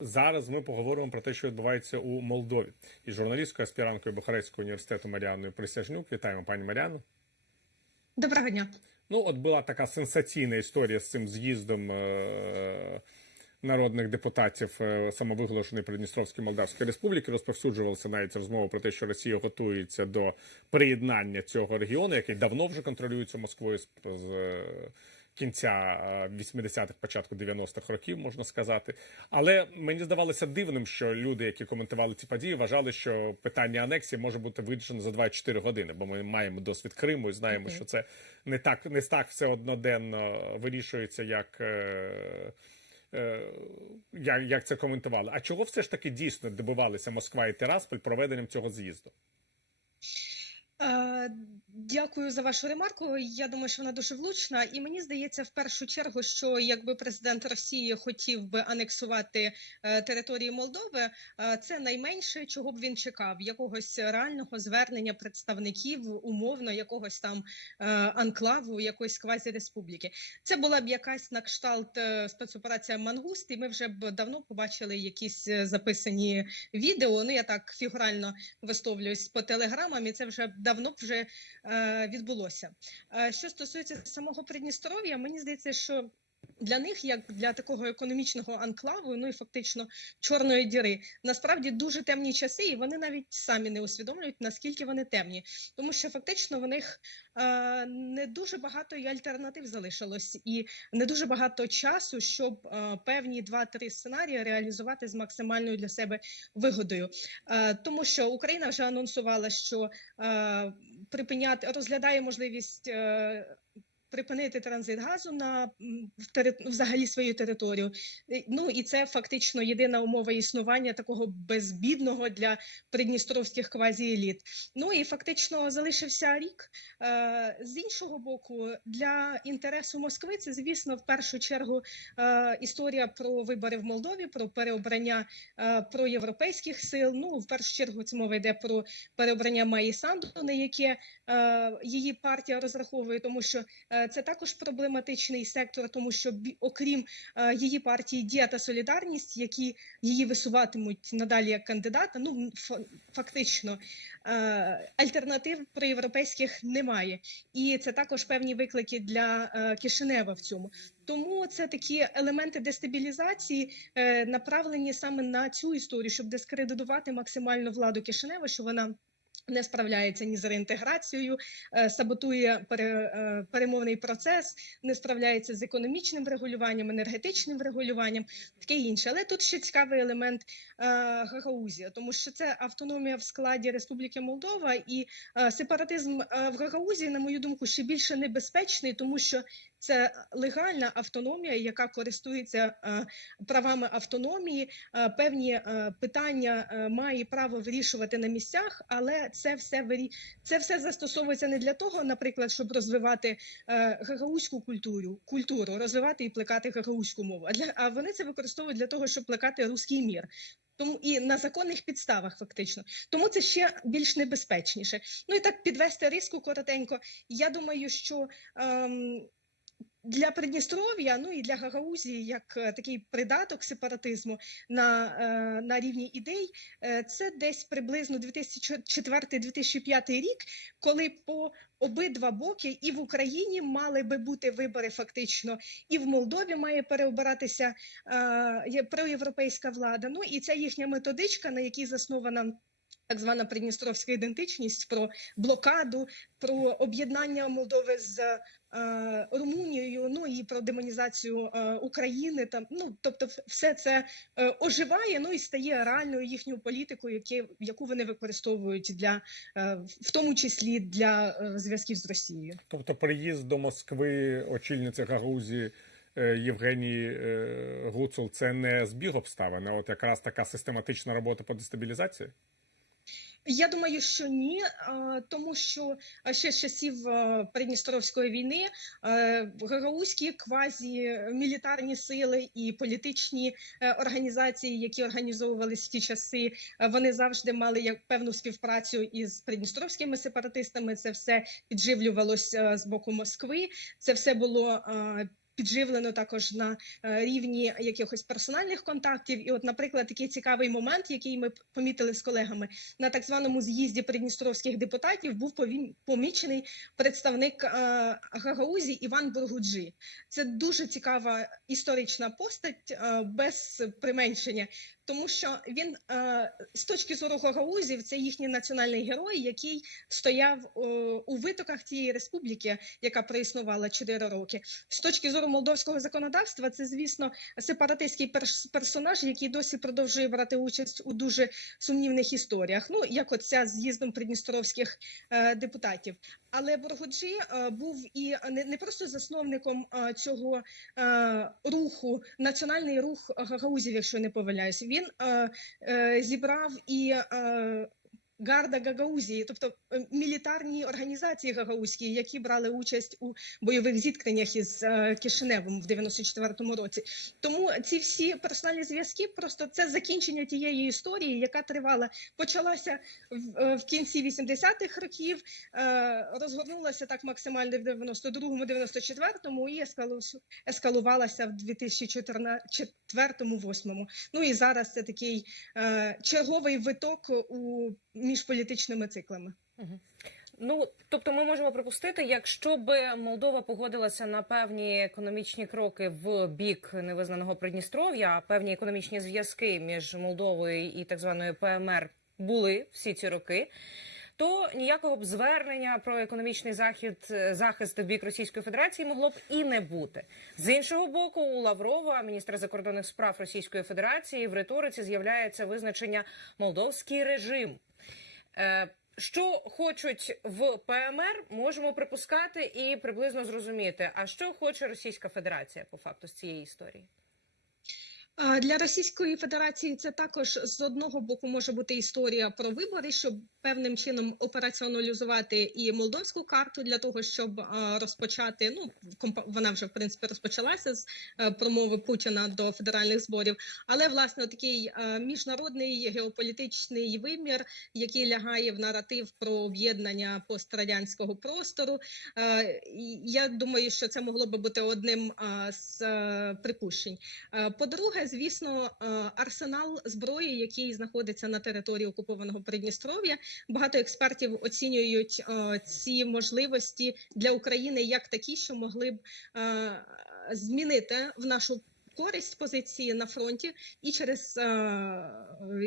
Зараз ми поговоримо про те, що відбувається у Молдові. І журналісткою, аспіранткою Бухарестського університету Маріаною Присяжнюк. Вітаємо, пані Маріану. Доброго дня. Ну, от була така сенсаційна історія з цим з'їздом е- народних депутатів е- самовиголошеної Придністровської Молдавської Республіки. Розповсюджувалася навіть розмова про те, що Росія готується до приєднання цього регіону, який давно вже контролюється Москвою з. з е, Кінця е, 80-х, початку 90-х років можна сказати, але мені здавалося дивним, що люди, які коментували ці події, вважали, що питання анексії може бути вирішено за 24 години, бо ми маємо досвід Криму і знаємо, Мгм. що це не так не так все одноденно вирішується, як. Е, е, як, як це коментували? А чого все ж таки дійсно добивалися Москва і Тирасполь проведенням цього з'їзду? Е, Дякую за вашу ремарку. Я думаю, що вона дуже влучна, і мені здається, в першу чергу, що якби президент Росії хотів би анексувати е, території Молдови, е, це найменше, чого б він чекав, якогось реального звернення представників умовно якогось там анклаву, якоїсь квазі-республіки. Це була б якась на кшталт спецоперація Мангуст, і ми вже б давно побачили якісь записані відео. Ну я так фігурально висловлююсь по телеграмам, і це вже давно б вже е, відбулося. Е, що стосується самого Придністров'я, мені здається, що для них, як для такого економічного анклаву, ну і фактично чорної діри, насправді дуже темні часи, і вони навіть самі не усвідомлюють наскільки вони темні, тому що фактично в них е, не дуже багато і альтернатив залишилось, і не дуже багато часу, щоб е, певні два-три сценарії реалізувати з максимальною для себе вигодою. Е, тому що Україна вже анонсувала, що е, припиняти розглядає можливість. Е, Припинити транзит газу на взагалі свою територію. Ну і це фактично єдина умова існування такого безбідного для придністровських квазіеліт. Ну і фактично залишився рік. Е, З іншого боку, для інтересу Москви це, звісно, в першу чергу е, історія про вибори в Молдові, про переобрання е, проєвропейських сил. Ну, в першу чергу, це мова йде про переобрання Майї Санду, на яке її партія розраховує, тому що це також проблематичний сектор, тому що окрім е, її партії Дія та Солідарність, які її висуватимуть надалі як кандидата, ну фактично е, альтернатив проєвропейських немає, і це також певні виклики для е, Кишинева в цьому. Тому це такі елементи дестабілізації, е, направлені саме на цю історію, щоб дискредитувати максимально владу Кишинева, що вона не справляється ні з реінтеграцією, е, саботує е, перемовний процес, не справляється з економічним врегулюванням, енергетичним врегулюванням, таке інше. Але тут ще цікавий елемент е, Гагаузія, тому що це автономія в складі Республіки Молдова і сепаратизм в Гагаузії, на мою думку, ще більше небезпечний, тому що це легальна автономія, яка користується е, правами автономії. Е, Певні е, питання має право вирішувати на місцях, але це все вирі... це все застосовується не для того, наприклад, щоб розвивати гагаузьку культуру, культуру, розвивати і плекати гагаузьку мову. А для а вони це використовують для того, щоб плекати руський мір. Тому і на законних підставах, фактично, тому це ще більш небезпечніше. Ну і так підвести риску коротенько. Я думаю, що ем, для Придністров'я, ну і для Гагаузії, як е, такий придаток сепаратизму на, е, на рівні ідей, е, це десь приблизно 2004-2005 рік, коли по обидва боки і в Україні мали би бути вибори фактично, і в Молдові має переобиратися проєвропейська влада. Ну і ця їхня методичка, на якій заснована. Так звана придністровська ідентичність про блокаду, про об'єднання Молдови з Румунією, ну і про демонізацію е, України. Там ну тобто, все це е, оживає, ну і стає реальною їхньою політикою, які, яку вони використовують для е, в тому числі для е, зв'язків з Росією. Тобто, приїзд до Москви очільниці Гагаузії е, Євгенії е, Гуцул це не збіг обставин, а от якраз така систематична робота по дестабілізації. Я думаю, що ні, е, тому що е, ще з часів е, Придністровської війни гагаузькі квазі-мілітарні сили і політичні організації, які організовувалися в ті часи, вони завжди мали певну співпрацю із придністровськими сепаратистами. Це все підживлювалося з боку Москви. Це все було підживлено також на е, рівні якихось персональних контактів. І, от, наприклад, такий цікавий момент, який ми помітили з колегами на так званому з'їзді придністровських депутатів, був помічений представник е, Гагаузі Іван Бургуджі. Це дуже цікава історична постать е, без применшення. Тому що він е, з точки зору гагаузів, це їхній національний герой, який стояв е, у витоках тієї республіки, яка проіснувала 4 роки. З точки зору молдовського законодавства, це звісно сепаратистський персонаж, який досі продовжує брати участь у дуже сумнівних історіях. Ну як от ця з з'їздом придністровських е, депутатів. Але Боргоджі е, був і не, просто засновником е, цього е, руху, національний рух гагаузів, якщо не помиляюсь. Він зібрав і Гарда Гагаузії, тобто е, мілітарні організації гагаузькі, які брали участь у бойових зіткненнях із е, Кишиневом в 94-му році. Тому ці всі персональні зв'язки просто це закінчення тієї історії, яка тривала, почалася в, е, в кінці 80-х років, розгорнулася так максимально в 92-му, 94-му і ескалу- ескалувалася в 2004-2008. Ну і зараз це такий черговий виток у між політичними циклами. Ну тобто, ми можемо припустити, якщо би Молдова погодилася на певні економічні кроки в бік невизнаного Придністров'я, певні економічні зв'язки між Молдовою і так званою ПМР були всі ці роки. То ніякого б звернення про економічний захід захист в бік Російської Федерації могло б і не бути. З іншого боку, у Лаврова, міністра закордонних справ Російської Федерації, в риториці з'являється визначення молдовський режим. Е, Що хочуть в ПМР, можемо припускати і приблизно зрозуміти. А що хоче Російська Федерація по факту з цієї історії? Для Російської Федерації це також з одного боку може бути історія про вибори, щоб певним чином операціоналізувати і молдовську карту для того, щоб розпочати. Ну вона вже в принципі розпочалася з е, промови Путіна до федеральних зборів. Але власне такий е, міжнародний геополітичний вимір, який лягає в наратив про об'єднання пострадянського простору. Е, Я думаю, що це могло би бути одним з припущень. По-друге, звісно, арсенал зброї, який знаходиться на території окупованого Придністров'я. Багато експертів оцінюють е, ці можливості для України як такі, що могли б е, змінити в нашу. Користь позиції на фронті і через е,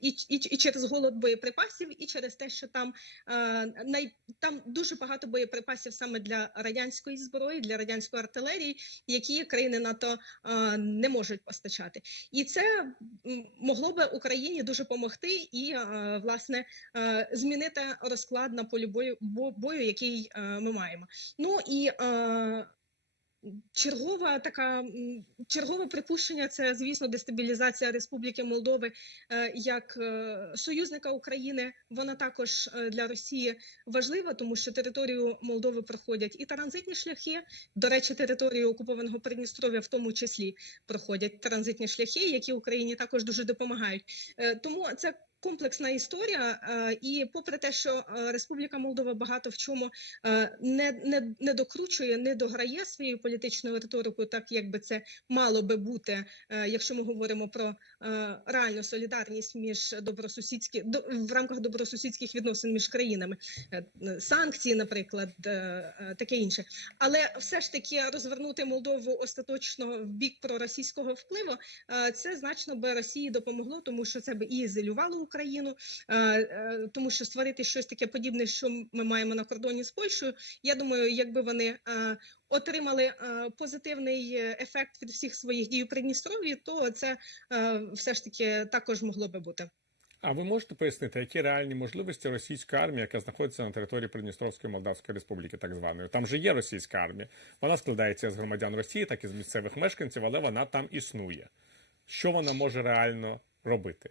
і, і, і через голод боєприпасів, і через те, що там е, най там дуже багато боєприпасів саме для радянської зброї, для радянської артилерії, які країни НАТО е, не можуть постачати, і це могло би Україні дуже допомогти і власне змінити розклад на полі бою, бою, який ми маємо. Ну і Чергова така чергове припущення це, звісно, дестабілізація Республіки Молдови е, як е, союзника України. Вона також е, для Росії важлива, тому що територію Молдови проходять і транзитні шляхи. До речі, територію окупованого Придністров'я в тому числі проходять транзитні шляхи, які Україні також дуже допомагають. Тому це комплексна історія. е, І попри те, що е, Республіка Молдова багато в чому е, не, не, не докручує, не дограє своєю політичною риторикою, так як би це мало би бути, якщо ми говоримо про реальну солідарність між добросусідські до в рамках добросусідських відносин між країнами, санкції, наприклад, таке інше. Але все ж таки розвернути Молдову остаточно в бік проросійського впливу, це значно би Росії допомогло, тому що це би і ізолювало Україну, е, е, тому що створити щось таке подібне, що ми маємо на кордоні з Польщею. Я думаю, якби вони е, отримали позитивний ефект від всіх своїх дій у Придністров'ї, то це все ж таки також могло би бути. А ви можете пояснити, які реальні можливості російської армії, яка знаходиться на території Придністровської Молдавської Республіки, так званої? Там же є російська армія. Вона складається з громадян Росії, так і з місцевих мешканців, але вона там існує. Що вона може реально робити?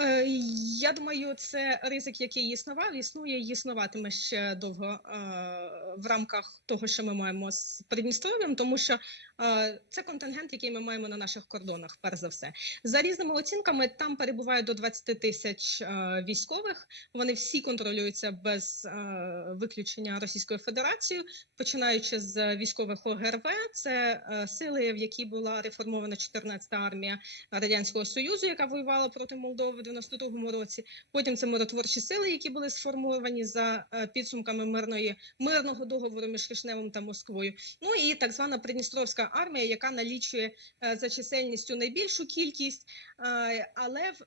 Е, Я думаю, це ризик, який існував, існує і існуватиме ще довго е, в рамках того, що ми маємо з Придністров'ям, тому що е, це контингент, який ми маємо на наших кордонах, перш за все. За різними оцінками, там перебуває до 20 тисяч військових. Вони всі контролюються без виключення Російською Федерацією, починаючи з військових ОГРВ. Це сили, в які була реформована 14-та армія радянського союзу, яка воювала проти Молдови 92-му році. Потім це миротворчі сили, які були сформовані за е, підсумками мирної мирного договору між Кишневом та Москвою. Ну і так звана Придністровська армія, яка налічує е, за чисельністю найбільшу кількість, е, але в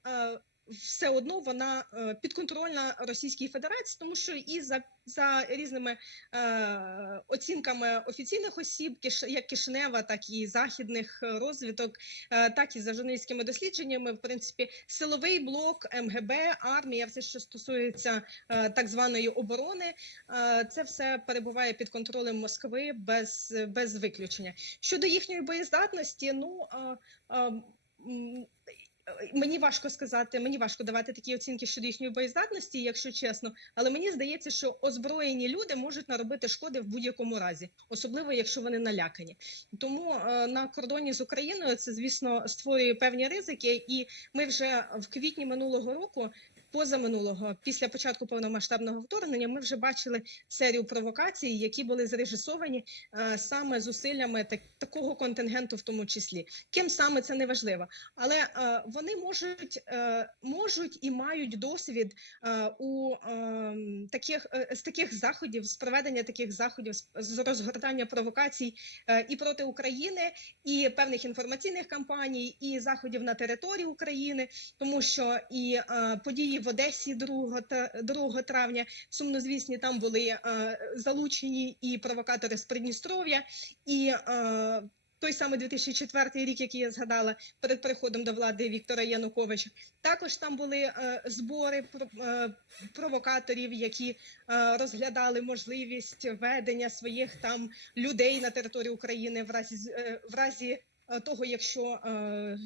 все одно вона е, підконтрольна Російській Федерації, тому що і за, за різними е, оцінками офіційних осіб, як Кишнева, так і західних е, розвиток, е, так і за журналістськими дослідженнями, в принципі, силовий блок, МГБ, армія, все, що стосується е, так званої оборони, е, це все перебуває під контролем Москви без, без виключення. Щодо їхньої боєздатності, ну е, е, Мені важко сказати, мені важко давати такі оцінки щодо їхньої боєздатності, якщо чесно. Але мені здається, що озброєні люди можуть наробити шкоди в будь-якому разі, особливо якщо вони налякані. Тому е, на кордоні з Україною це, звісно, створює певні ризики, і ми вже в квітні минулого року. Позаминулого, після початку повномасштабного вторгнення, ми вже бачили серію провокацій, які були зрежисовані е, саме зусиллями так, такого контингенту, в тому числі. Ким саме це не важливо, але е, вони можуть, е, можуть і мають досвід е, у е, таких е, з таких заходів, з проведення таких заходів, з, розгортання провокацій е, і проти України, і певних інформаційних кампаній, і заходів на території України, тому що і е, події в Одесі 2, та- 2 травня сумнозвісні там були е, залучені і провокатори з Придністров'я, і е, той самий 2004 рік, який я згадала перед переходом до влади Віктора Януковича. Також там були е, збори е, провокаторів, які розглядали можливість ведення своїх там людей на території України в разі е, в разі. Того, якщо е,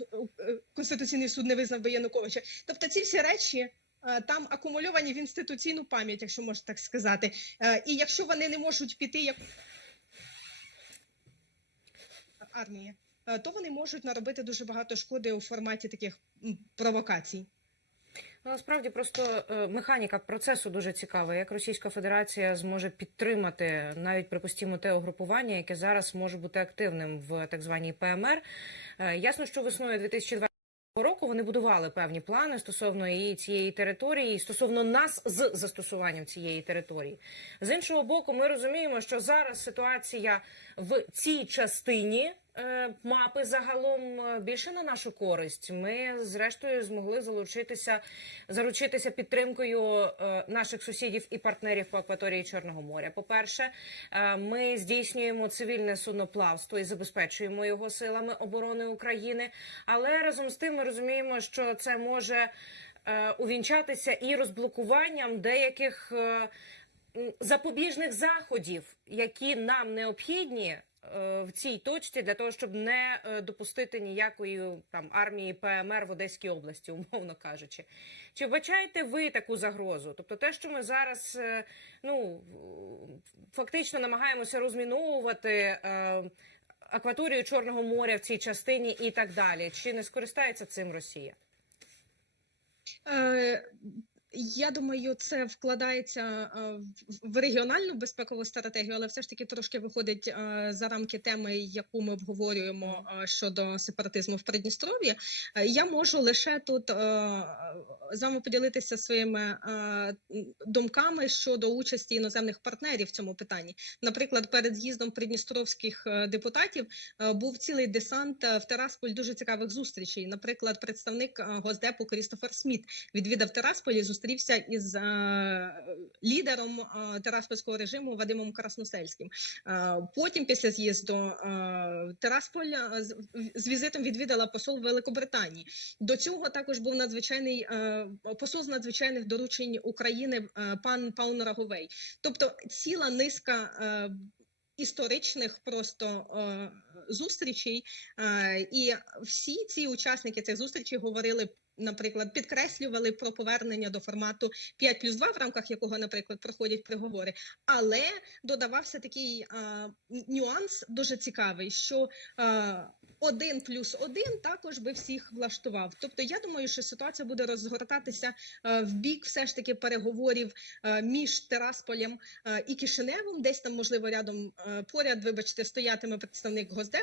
Конституційний суд не визнав би Януковича, тобто ці всі речі там акумульовані в інституційну пам'ять, якщо можна так сказати, Е, і якщо вони не можуть піти як армії, е, то вони можуть наробити дуже багато шкоди у форматі таких провокацій. Ну, Насправді просто е, механіка процесу дуже цікава. Як Російська Федерація зможе підтримати навіть припустімо те угрупування, яке зараз може бути активним в так званій ПМР. Е, Ясно, що весною 2020 року вони будували певні плани стосовно і цієї території, і стосовно нас з застосуванням цієї території. З іншого боку, ми розуміємо, що зараз ситуація в цій частині мапи загалом е, більше на нашу користь. Ми зрештою змогли залучитися, заручитися підтримкою е, наших сусідів і партнерів по акваторії Чорного моря. По перше, ми здійснюємо цивільне судноплавство і забезпечуємо його силами оборони України. Але разом з тим ми розуміємо, що це може е, увінчатися і розблокуванням деяких е, запобіжних заходів, які нам необхідні е, в цій точці для того, щоб не е, допустити ніякої там армії ПМР в Одеській області, умовно кажучи. Чи вбачаєте ви таку загрозу? Тобто, те, що ми зараз е, ну фактично намагаємося розміновувати. е, Акваторію Чорного моря в цій частині і так далі. Чи не скористається цим Росія? Я думаю, це вкладається е, в- регіональну безпекову стратегію, але все ж таки трошки виходить е, за рамки теми, яку ми обговорюємо е, щодо сепаратизму в Придністров'ї. Я можу лише тут з вами поділитися своїми думками щодо участі іноземних партнерів в цьому питанні. Наприклад, перед з'їздом придністровських депутатів був цілий десант в Терасполь дуже цікавих зустрічей. Наприклад, представник госдепу Крістофер Сміт відвідав Терасполь і зустрівся із е, лідером е, тераспольського режиму Вадимом Красносельським. Е, потім, після з'їзду Терасполь з, візитом відвідала посол Великобританії. До цього також був надзвичайний посол з надзвичайних доручень України пан Паун Раговей. Тобто ціла низка. Історичних просто зустрічей, е, і всі ці учасники цих зустрічей говорили. Наприклад, підкреслювали про повернення до формату 5 плюс 2, в рамках якого, наприклад, проходять переговори. Але додавався такий а, нюанс дуже цікавий, що а, один плюс один також би всіх влаштував. Тобто, я думаю, що ситуація буде розгортатися а, в бік все ж таки переговорів а, між Терасполем а, і Кишиневом. Десь там, можливо, рядом а, поряд, вибачте, стоятиме представник госдепу,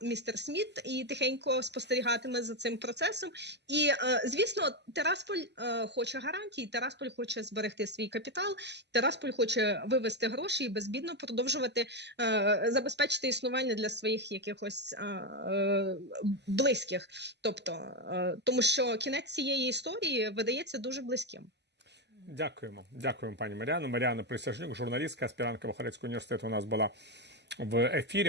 містер Сміт, і тихенько спостерігатиме за цим процесом. І е, звісно, Терасполь е, хоче гарантій. Терасполь хоче зберегти свій капітал. Терасполь хоче вивести гроші і безбідно продовжувати е, забезпечити існування для своїх якихось близьких. Тобто, тому що кінець цієї історії видається дуже близьким. Дякуємо. Дякуємо, пані Маріано. Маріана Присяжнюк, журналістка, аспірантка Бухарецького університету у нас була в ефірі.